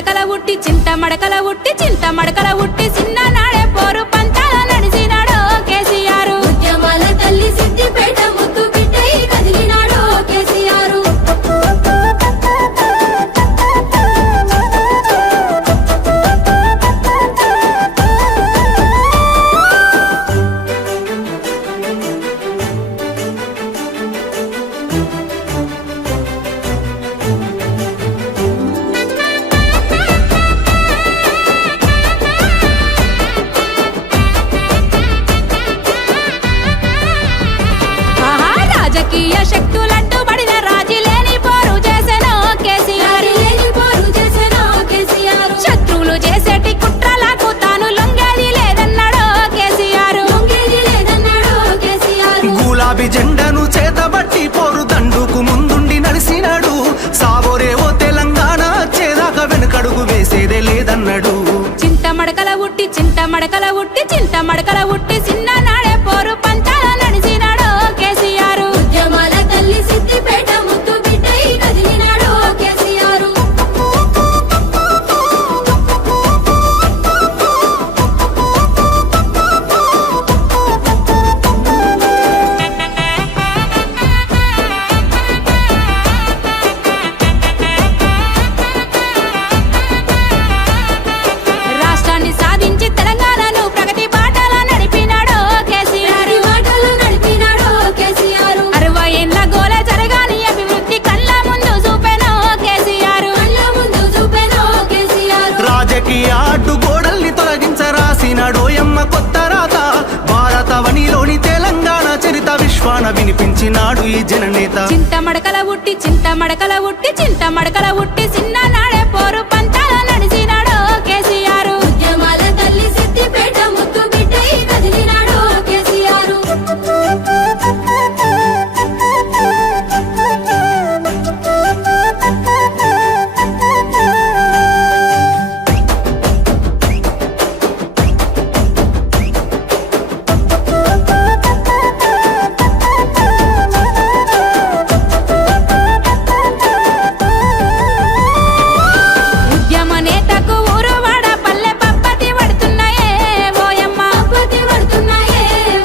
మడకల ఉట్టి చింత మడకల ఉట్టి చింత మడకల ఉట్టి చిన్న నాడే పోరు పంతాల నడిచినాడు కేసీఆర్. ఉద్యమాల తల్లి సిద్దిపేట ముద్దు బిడ్డై కదిలినాడు కేసీఆర్. ఆహా రాజకీయ శక్తులంటూ పడిన రాజీ లేని పోరు చేసెను కేసీఆర్. లేని పోరు చేసెను కేసీఆర్. శత్రువులు చేసేటి కుట్రలకు తాను లొంగేది లేదన్నాడు కేసీఆర్. లొంగేది లేదన్నాడు కేసీఆర్. గులాబీ జెండను చేతబట్టి పోరు దండుకు ముందుండి నడిసినాడు. సాబోరేవో తెలంగాణ చేదాకా వెనుకడుగు వేసేదే లేదన్నాడు. చింత మడకల ఉట్టి చింత మడకల ఉట్టి చింత మడకల ఉట్టి చిన్న నాడే పోరు పంతాల నడిచినాడు కేసీఆర్. ఉద్యమాల తల్లి సిద్దిపేట ముద్దు బిడ్డై కదిలినాడు కేసీఆర్. రాష్ట్రాన్ని సాధించి తెలంగాణను ప్రగతి బాటల నడిపినాడు కేసీఆర్. మాటలు నడిపినాడు కేసీఆర్. 60 ఏళ్ల గోల జరగాని అభివృద్ధి కళ్ళ ముందు చూపెను కేసీఆర్. కళ్ళ ముందు చూపెను కేసీఆర్. రాజకీయ అడ్డుగోడల్ని తొలగించరాసినాడోయమ్మ కొత్త రాత. భారతవనిలోని తెలంగాణ చరిత విశ్వాన వినిపించినాడు ఈ జననేత. చింత మడకల ఉట్టి చింత మడకల ఉట్టి చింత మడకల ఉట్టి చిన్న నాడే పోరు పంతాల నడిచినాడు కేసీఆర్. ఉద్యమాల తల్లి సిద్దిపేట ముద్దు బిడ్డై కదిలినాడు కేసీఆర్. ఉద్యమ నేతకు ఊరువాడ పల్లె పప్పతి పడుతున్నాయే ఓయమ్మ. పప్పతి పడుతున్నాయే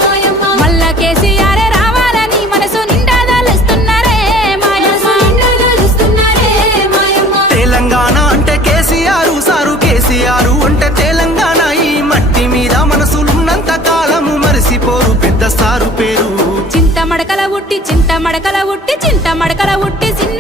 ఓయమ్మ. మల్ల కేసీఆర్ రావాలని మనసు నిండా దలుస్తున్నారే మాయమ్మ. నిండా గెలుస్తున్నారే మాయమ్మ. తెలంగాణ అంటే కేసీఆర్ సారు, కేసీఆర్ అంటే తెలంగాణ. ఈ మట్టి మీద మనసులున్నంత కాలము మరిసిపోరు పెద్ద సారు పేరు. చింత మడకల ఉట్టి చింత మడకల ఉట్టి చింత మడకల ఉట్టి చిన్న